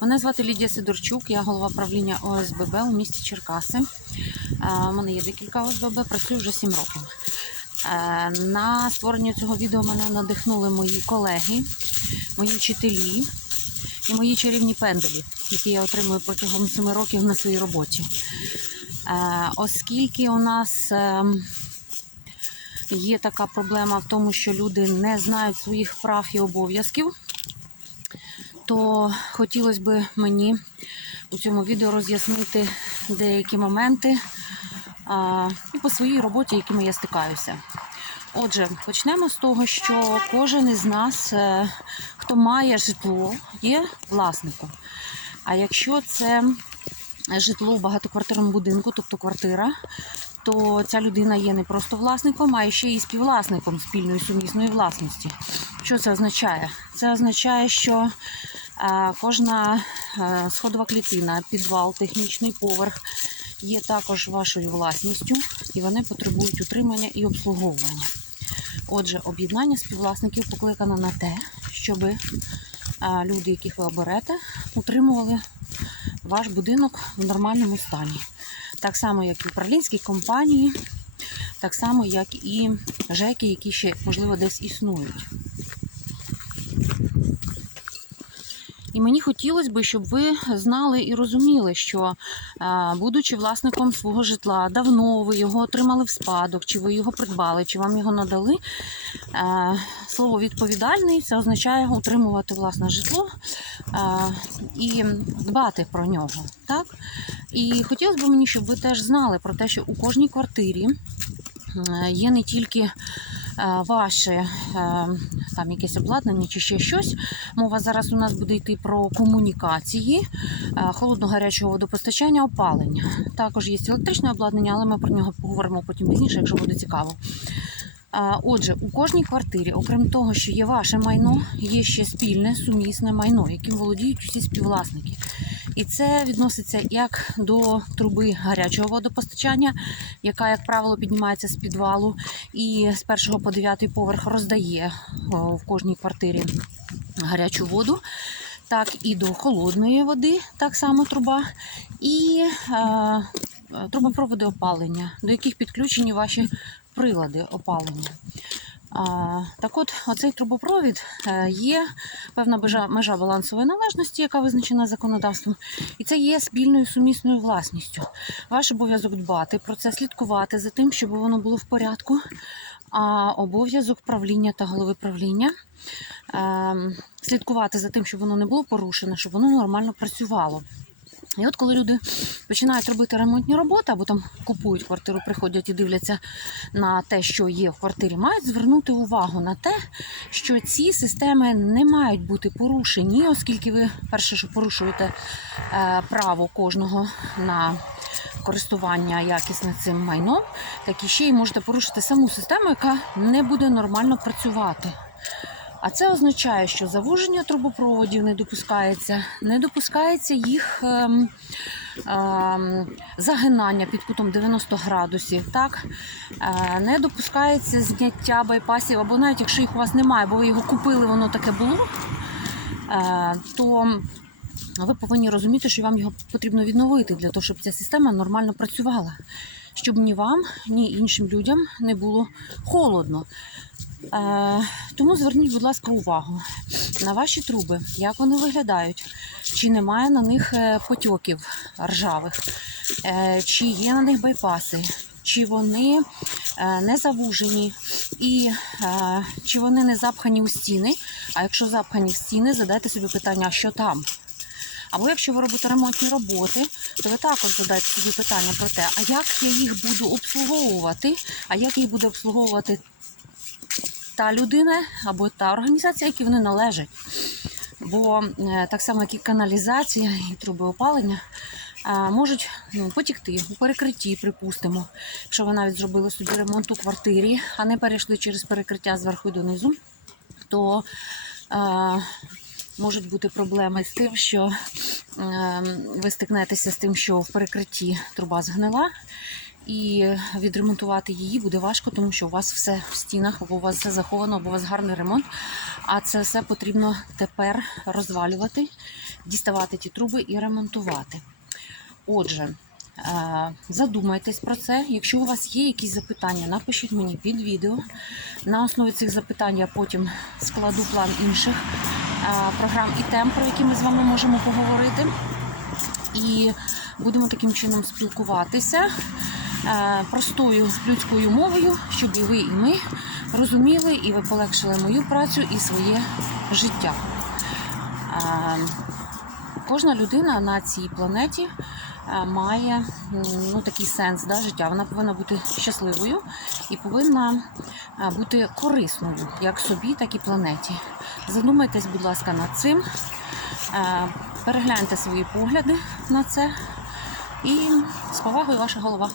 Мене звати Лідія Сидорчук, я голова правління ОСББ у місті Черкаси. У мене є декілька ОСББ, працюю вже 7 років. Е, На створення цього відео мене надихнули мої колеги, мої вчителі і мої чарівні пенделі, які я отримую протягом 7 років на своїй роботі. Е, Оскільки у нас ем, є така проблема в тому, що люди не знають своїх прав і обов'язків, то хотілося б мені у цьому відео роз'яснити деякі моменти а, і по своїй роботі, якими я стикаюся. Отже, почнемо з того, що кожен із нас, е, хто має житло, є власником. А якщо це житло в багатоквартирному будинку, тобто квартира, то ця людина є не просто власником, а ще й співвласником спільної сумісної власності. Що це означає? Це означає, що е, кожна е, сходова клітина, підвал, технічний поверх є також вашою власністю, і вони потребують утримання і обслуговування. Отже, об'єднання співвласників покликано на те, щоб е, люди, яких ви оберете, утримували ваш будинок в нормальному стані. Так само, як і управлінські компанії, так само, як і ЖЕКи, які ще, можливо, десь існують. І мені хотілося б, щоб ви знали і розуміли, що, е, будучи власником свого житла, давно ви його отримали в спадок, чи ви його придбали, чи вам його надали. е, Слово відповідальний це означає утримувати власне житло е, і дбати про нього. Так? І хотілося б мені, щоб ви теж знали про те, що у кожній квартирі є не тільки ваше там якесь обладнання чи ще щось. Мова зараз у нас буде йти про комунікації, е, холодно-гарячого водопостачання, опалення. Також є електричне обладнання, але ми про нього поговоримо потім пізніше, якщо буде цікаво. Отже, у кожній квартирі, окрім того, що є ваше майно, є ще спільне сумісне майно, яким володіють усі співвласники. І це відноситься як до труби гарячого водопостачання, яка, як правило, піднімається з підвалу і з першого по дев'ятий поверх роздає в кожній квартирі гарячу воду, так і до холодної води, так само труба, і е, трубопроводи опалення, до яких підключені ваші прилади опалення. Так от, оцей трубопровід е, є певна межа, межа балансової належності, яка визначена законодавством, і це є спільною сумісною власністю. Ваш обов'язок дбати про це, слідкувати за тим, щоб воно було в порядку. А обов'язок правління та голови правління ем, слідкувати за тим, щоб воно не було порушено, щоб воно нормально працювало. І от коли люди починають робити ремонтні роботи або там купують квартиру, приходять і дивляться на те, що є в квартирі, мають звернути увагу на те, що ці системи не мають бути порушені, оскільки ви перше, що порушуєте е, право кожного на користування якісне цим майном, так і ще й можете порушити саму систему, яка не буде нормально працювати. А це означає, що завуження трубопроводів не допускається, не допускається їх ем, ем, загинання під кутом 90 градусів, так? Е, не допускається зняття байпасів, або навіть якщо їх у вас немає, бо ви його купили, воно таке було, е, то ви повинні розуміти, що вам його потрібно відновити для того, щоб ця система нормально працювала, щоб ні вам, ні іншим людям не було холодно. Е, тому зверніть, будь ласка, увагу на ваші труби, як вони виглядають, чи немає на них е, потьоків ржавих, е, чи є на них байпаси, чи вони не завужені, і чи вони не запхані у стіни. А якщо запхані в стіни, задайте собі питання, а що там? Або якщо ви робите ремонтні роботи, то ви також задайте собі питання про те, а як я їх буду обслуговувати, а як їх буде обслуговувати та людина або та організація, які вони належать. Бо е, так само, як і каналізація і труби опалення, можуть ну, потікти у перекритті, припустимо, якщо ви навіть зробили собі ремонт у квартирі, а не перейшли через перекриття зверху донизу, то е, можуть бути проблеми з тим, що е, ви стикнетеся з тим, що в перекритті труба згнила, І відремонтувати її буде важко, тому що у вас все в стінах, або у вас все заховано, або у вас гарний ремонт. А це все потрібно тепер розвалювати, діставати ті труби і ремонтувати. Отже, е, задумайтесь про це. Якщо у вас є якісь запитання, напишіть мені під відео. На основі цих запитань я потім складу план інших е, програм і тем, про які ми з вами можемо поговорити. І будемо таким чином спілкуватися простою людською мовою, щоб і ви, і ми розуміли, і ви полегшили мою працю і своє життя. Е, Кожна людина на цій планеті е, має ну, такий сенс да, життя. Вона повинна бути щасливою і повинна е, бути корисною як собі, так і планеті. Задумайтесь, будь ласка, над цим. Е, Перегляньте свої погляди на це. І з повагою ваша голова.